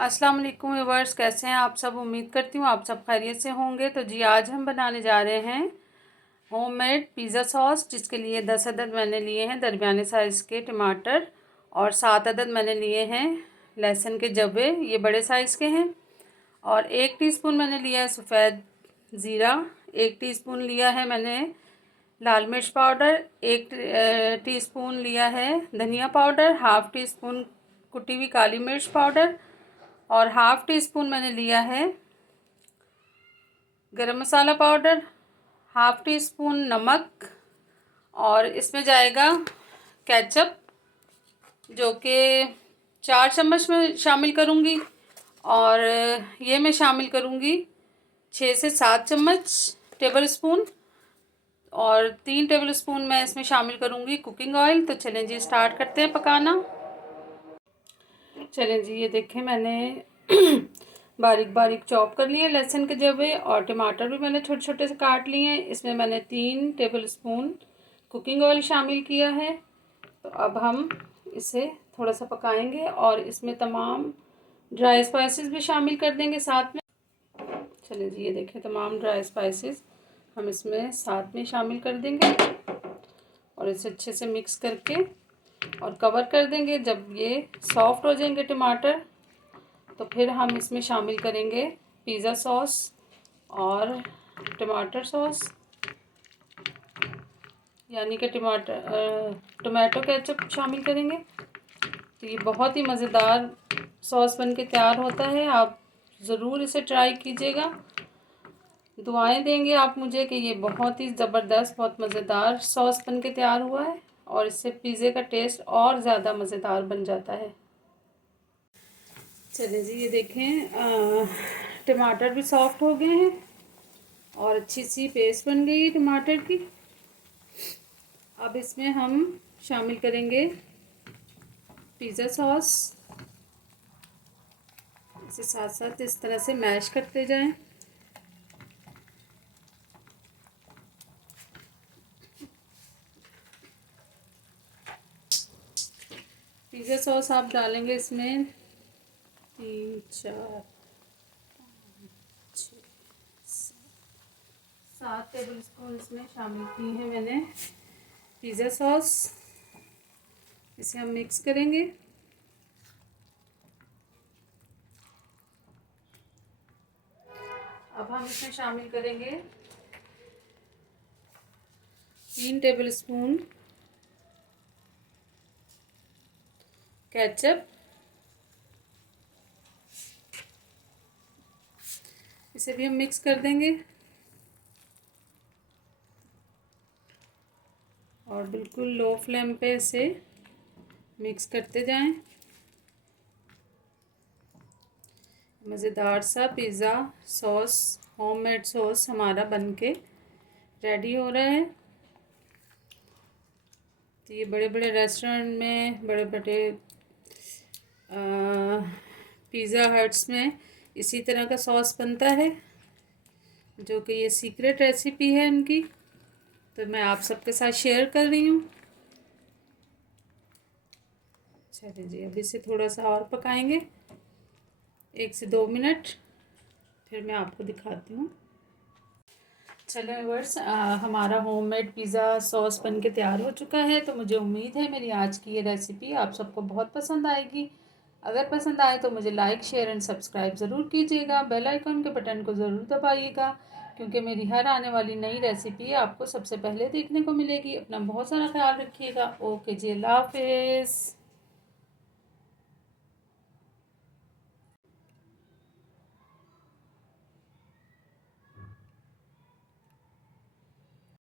अस्सलाम वालेकुम व्यूअर्स, कैसे हैं आप सब। उम्मीद करती हूँ आप सब खैरियत से होंगे। तो जी आज हम बनाने जा रहे हैं होममेड पिज़्ज़ा सॉस, जिसके लिए 10 अदद मैंने लिए हैं दरमियाने साइज़ के टमाटर और 7 अदद मैंने लिए हैं लहसुन के जवे, ये बड़े साइज़ के हैं। और 1 टीस्पून मैंने लिया है सफ़ेद ज़ीरा, 1 टीस्पून लिया है मैंने लाल मिर्च पाउडर, 1 टीस्पून लिया है धनिया पाउडर, हाफ़ टी स्पून कुटी हुई काली मिर्च पाउडर और हाफ़ टी स्पून मैंने लिया है गरम मसाला पाउडर, हाफ़ टी स्पून नमक और इसमें जाएगा केचप, जो कि 4 चम्मच में शामिल करूँगी। और ये मैं शामिल करूँगी 6 से 7 चम्मच टेबल स्पून और 3 टेबल स्पून मैं इसमें शामिल करूँगी कुकिंग ऑयल। तो चलें जी स्टार्ट करते हैं पकाना। चलें जी, ये देखें मैंने बारीक बारीक चॉप कर लिए लहसुन के जवे और टमाटर भी मैंने छोटे छोटे से काट लिए हैं। इसमें मैंने 3 टेबल स्पून कुकिंग ऑयल शामिल किया है। तो अब हम इसे थोड़ा सा पकाएंगे और इसमें तमाम ड्राई स्पाइसेस भी शामिल कर देंगे साथ में। चलिए जी, ये देखें तमाम ड्राई स्पाइसेस हम इसमें साथ में शामिल कर देंगे और इसे अच्छे से मिक्स करके और कवर कर देंगे। जब ये सॉफ्ट हो जाएंगे टमाटर, तो फिर हम इसमें शामिल करेंगे पिज़्ज़ा सॉस और टमाटर सॉस, यानी कि टमाटो केचप शामिल करेंगे। तो ये बहुत ही मज़ेदार सॉस बन के तैयार होता है, आप ज़रूर इसे ट्राई कीजिएगा। दुआएं देंगे आप मुझे कि ये बहुत ही ज़बरदस्त, बहुत मज़ेदार सॉस बन के तैयार हुआ है और इससे पिज़्ज़े का टेस्ट और ज़्यादा मज़ेदार बन जाता है। चलिए जी, ये देखें टमाटर भी सॉफ्ट हो गए हैं और अच्छी सी पेस्ट बन गई है टमाटर की। अब इसमें हम शामिल करेंगे पिज़्ज़ा सॉस। इसे साथ साथ इस तरह से मैश करते जाएं। पिज़्ज़ा सॉस आप डालेंगे इसमें 3 4 5 6 7 टेबल स्पून इसमें शामिल की है मैंने पिज़्ज़ा सॉस। इसे हम मिक्स करेंगे। अब हम इसमें शामिल करेंगे 3 टेबल स्पून केचप। इसे भी हम मिक्स कर देंगे और बिल्कुल लो फ्लेम पे इसे मिक्स करते जाएं। मज़ेदार सा पिज़्ज़ा सॉस, होममेड सॉस हमारा बनके रेडी हो रहा है। तो ये बड़े बड़े रेस्टोरेंट में, बड़े बड़े पिज़्ज़ा हट्स में इसी तरह का सॉस बनता है, जो कि ये सीक्रेट रेसिपी है इनकी। तो मैं आप सबके साथ शेयर कर रही हूँ। चलिए जी, अब इसे थोड़ा सा और पकाएंगे 1 से 2 मिनट, फिर मैं आपको दिखाती हूँ। चलो व्यूअर्स, हमारा होममेड पिज़्ज़ा सॉस बन के तैयार हो चुका है। तो मुझे उम्मीद है मेरी आज की ये रेसिपी आप सबको बहुत पसंद आएगी। अगर पसंद आए तो मुझे लाइक शेयर एंड सब्सक्राइब ज़रूर कीजिएगा। बेल आइकन के बटन को ज़रूर दबाइएगा, क्योंकि मेरी हर आने वाली नई रेसिपी आपको सबसे पहले देखने को मिलेगी। अपना बहुत सारा ख्याल रखिएगा। ओके जी, अल्लाह हाफिज़।